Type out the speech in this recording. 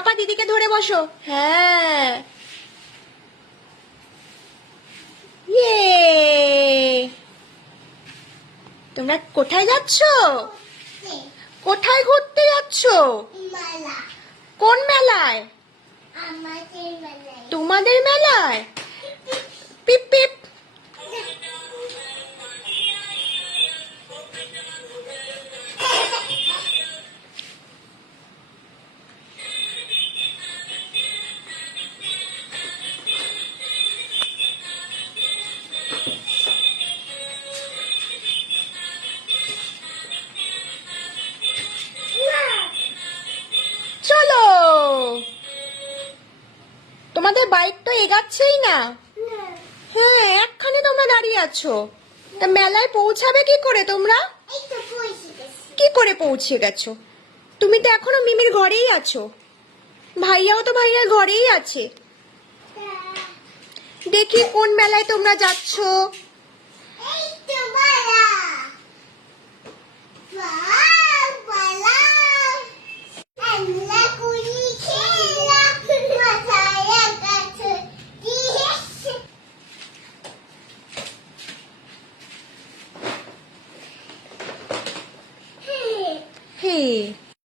পাপা দিদিকে ধরে বসো। হ্যাঁ, ইয়ে। তোমরা কোথায় যাচ্ছ? কোথায় ঘুরতে যাচ্ছ? কোন মেলায়? তোমাদের মেলায়? পিপ পিপ। চলো, তোমাদের বাইক তো এগাচ্ছেই না। হ্যাঁ, একখানে তোমরা দাঁড়িয়ে আছো। তা মেলায় পৌঁছাবে কি করে তোমরা? কি করে পৌঁছে গেছো? তুমি তো এখনো মিমির ঘরেই আছো। ভাইয়াও তো ভাইয়ার ঘরেই আছে। দেখি কোন মেলায় তোমরা যাচ্ছ। হে